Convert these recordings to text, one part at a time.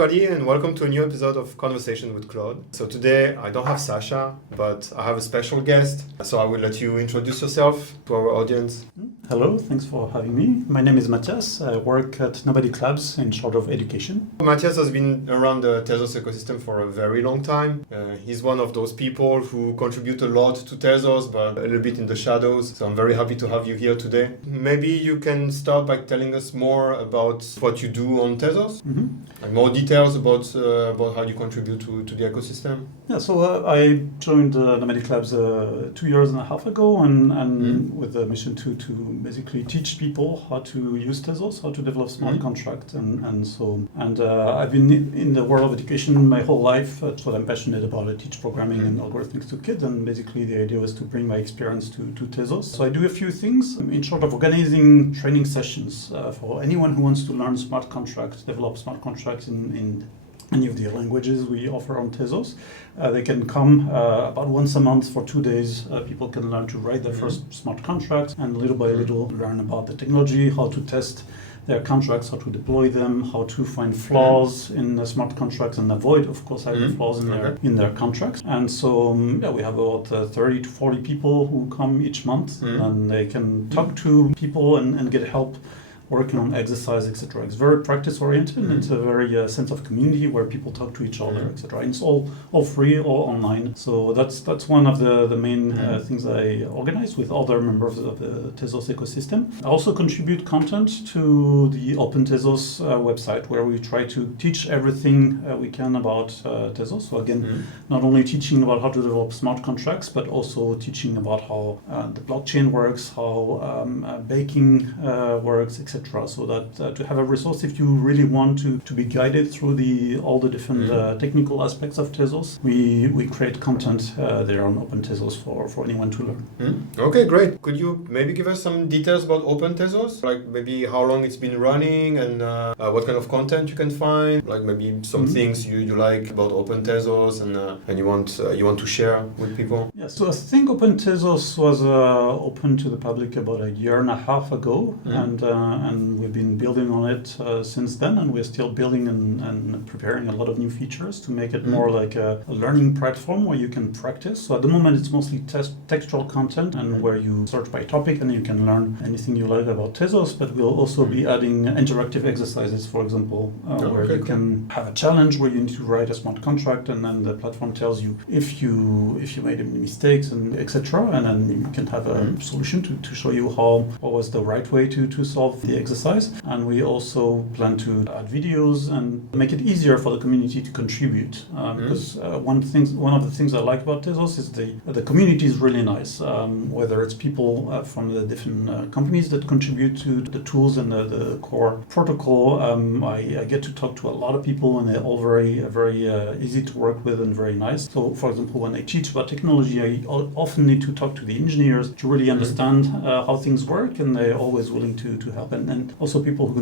everybody, and welcome to a new episode of Conversation with Claude. So today I don't have Sasha, but I have a special guest. So I will let you introduce yourself to our audience. Hello, thanks for having me. My name is Mathias. I work at Nomadic Labs in charge of education. Mathias has been around the Tezos ecosystem for a very long time. He's one of those people who contribute a lot to Tezos, but a little bit in the shadows. So I'm very happy to have you here today. Maybe you can start by telling us more about what you do on Tezos, like more details about how you contribute to the ecosystem. Yeah, so I joined Nomadic Labs 2 years and a half ago, and with the mission to basically teach people how to use Tezos, how to develop smart contracts, and I've been in the world of education my whole life. That's what I'm passionate about. I teach programming and algorithmics to kids, and basically the idea was to bring my experience to Tezos. So I do a few things in short of organizing training sessions for anyone who wants to learn smart contracts, develop smart contracts in any of the languages we offer on Tezos. They can come about once a month for 2 days. People can learn to write their first smart contracts and little by little learn about the technology, how to test their contracts, how to deploy them, how to find flaws in the smart contracts and avoid, of course, having flaws in their contracts. And so we have about 30 to 40 people who come each month, and they can talk to people and get help working on exercise, etc. It's very practice-oriented, and it's a very sense of community where people talk to each other, etc. And it's all free, all online. So that's one of the main things I organize with other members of the Tezos ecosystem. I also contribute content to the Open Tezos website, where we try to teach everything we can about Tezos. So again, not only teaching about how to develop smart contracts, but also teaching about how the blockchain works, how baking works, etc. So that to have a resource if you really want to be guided through all the different technical aspects of Tezos, we create content there on Open Tezos for anyone to learn. Okay, great. Could you maybe give us some details about Open Tezos? Like maybe how long it's been running and what kind of content you can find? Like maybe some things you like about Open Tezos and you want to share with people? Yeah, so I think Open Tezos was open to the public about a year and a half ago, and we've been building on it since then, and we're still building and preparing a lot of new features to make it more like a learning platform where you can practice. So at the moment it's mostly textual content, and where you search by topic and you can learn anything you like about Tezos, but we'll also be adding interactive exercises, for example, where you can have a challenge where you need to write a smart contract, and then the platform tells you if you made any mistakes and etc. And then you can have a solution to show you what was the right way to solve the exercise. And we also plan to add videos and make it easier for the community to contribute, because one of the things I like about Tezos is the community is really nice, whether it's people from the different companies that contribute to the tools and the core protocol. I get to talk to a lot of people, and they're all very easy to work with and very nice. So for example, when I teach about technology, I often need to talk to the engineers to really understand how things work, and they're always willing to help. And also people who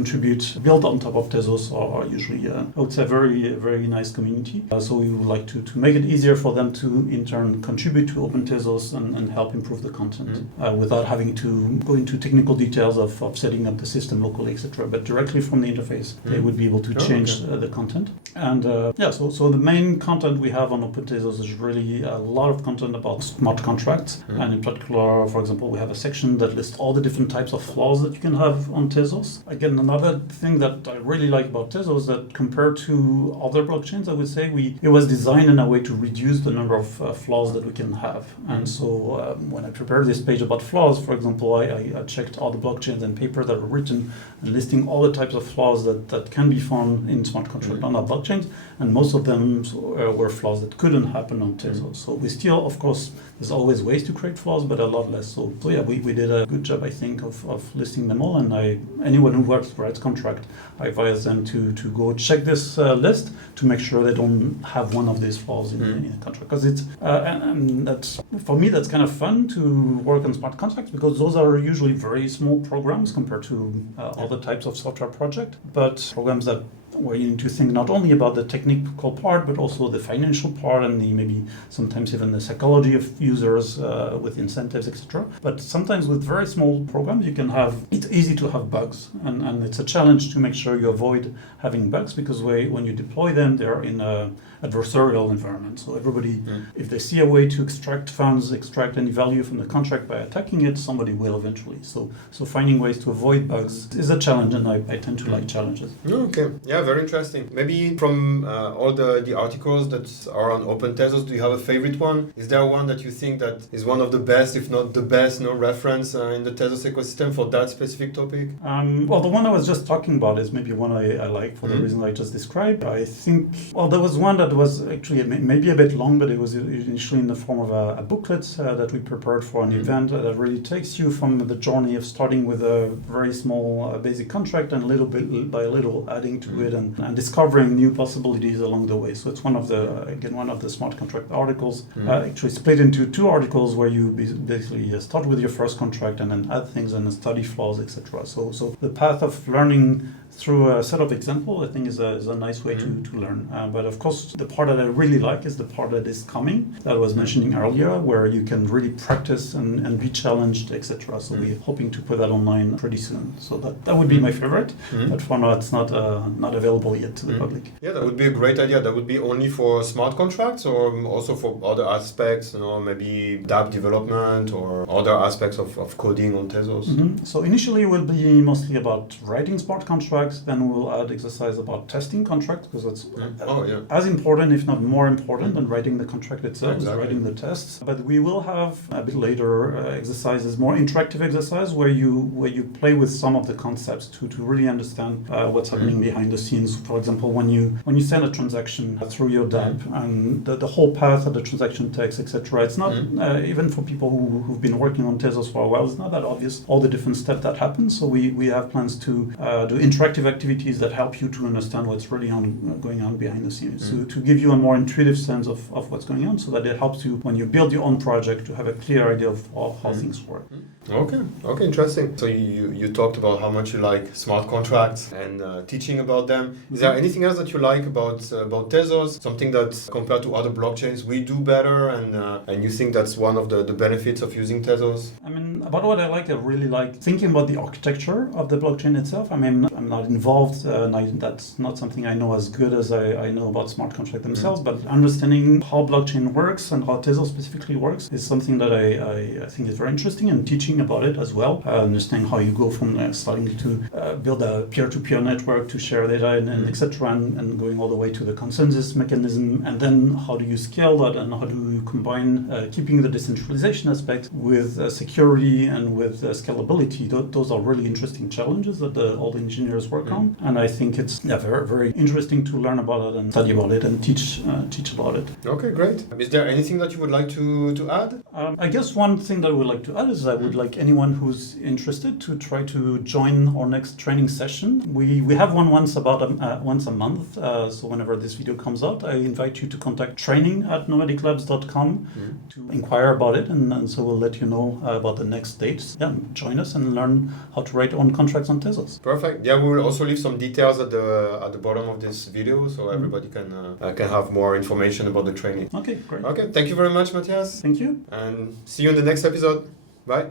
build on top of Tezos are usually, I would say, very nice community. So we would like to make it easier for them to in turn contribute to Open Tezos and help improve the content without having to go into technical details of setting up the system locally, etc. But directly from the interface, they would be able to change the content. And so the main content we have on Open Tezos is really a lot of content about smart contracts. And in particular, for example, we have a section that lists all the different types of flaws that you can have on Tezos. Again, another thing that I really like about Tezos that compared to other blockchains, I would say it was designed in a way to reduce the number of flaws that we can have. And so when I prepared this page about flaws, for example, I checked all the blockchains and papers that were written and listing all the types of flaws that can be found in smart contracts on our blockchains, and most of them were flaws that couldn't happen on Tezos. So we still, of course, there's always ways to create flaws, but a lot less. So yeah, we did a good job, I think, of listing them all. And anyone who writes contract, I advise them to go check this list to make sure they don't have one of these flaws in a contract. Because it's and that's, for me, that's kind of fun to work on smart contracts, because those are usually very small programs compared to other types of software project, but programs that where you need to think not only about the technical part, but also the financial part and maybe sometimes even the psychology of users with incentives, etc. But sometimes with very small programs, it's easy to have bugs, and it's a challenge to make sure you avoid having bugs, because when you deploy them, they're in a adversarial environment. So everybody, if they see a way to extract funds, extract any value from the contract by attacking it, somebody will eventually. So finding ways to avoid bugs is a challenge, and I tend to like challenges. Okay, yeah, very interesting. Maybe from all the articles that are on OpenTezos, do you have a favorite one? Is there one that you think that is one of the best, if not the best, reference in the Tezos ecosystem for that specific topic? Well, the one I was just talking about is maybe one I like for the reason I just described. I think, well, there was one that was actually maybe a bit long, but it was initially in the form of a booklet that we prepared for an event that really takes you from the journey of starting with a very small basic contract and little bit by little adding to it and discovering new possibilities along the way. So it's one of the smart contract articles, actually split into 2 articles where you basically start with your first contract and then add things and then study flaws, etc. So the path of learning through a set of examples, I think, is a nice way to learn. But of course, the part that I really like is the part that is coming, that I was mentioning earlier, where you can really practice and be challenged, etc. So we're hoping to put that online pretty soon. So that would be my favorite, but for now it's not available yet to the public. Yeah, that would be a great idea. That would be only for smart contracts or also for other aspects, maybe dApp development or other aspects of coding on Tezos. So initially it will be mostly about writing smart contracts, then we'll add exercise about testing contracts, because that's as important, if not more important, than writing the contract itself, is writing the tests. But we will have a bit later exercises, more interactive exercise, where you play with some of the concepts to really understand what's happening behind the scenes. For example, when you send a transaction through your dApp and the whole path that the transaction takes, etc. It's not even for people who've been working on Tezos for a while, it's not that obvious all the different steps that happen. So we have plans to do interactive activities that help you to understand what's really going on behind the scenes, to give you a more intuitive sense of what's going on, so that it helps you when you build your own project to have a clear idea of how things work. Okay, interesting. So you talked about how much you like smart contracts and teaching about them. Is there anything else that you like about Tezos? Something that compared to other blockchains we do better, and you think that's one of the benefits of using Tezos? I mean, about what I really like thinking about the architecture of the blockchain itself. I mean, I'm not involved, that's not something I know as good as I know about smart contracts themselves, but understanding how blockchain works and how Tezos specifically works is something that I think is very interesting, and teaching about it as well, understanding how you go from starting to build a peer-to-peer network to share data and etc., and going all the way to the consensus mechanism, and then how do you scale that, and how do you combine keeping the decentralization aspect with security and with scalability. Those are really interesting challenges that all the engineers work on, and I think it's very, very interesting to learn about it and study about it and teach about it. Okay, great. Is there anything that you would like to add? I guess one thing that I would like to add is I would like anyone who's interested to try to join our next training session. We have one once a month, so whenever this video comes out, I invite you to contact training@nomadiclabs.com to inquire about it, and so we'll let you know about the next dates. Yeah, join us and learn how to write your own contracts on Tezos. Perfect. Yeah, we will also leave some details at the bottom of this video, so everybody can have more information about the training. Okay, great. Okay, thank you very much, Mathias. Thank you. And see you in the next episode. Bye.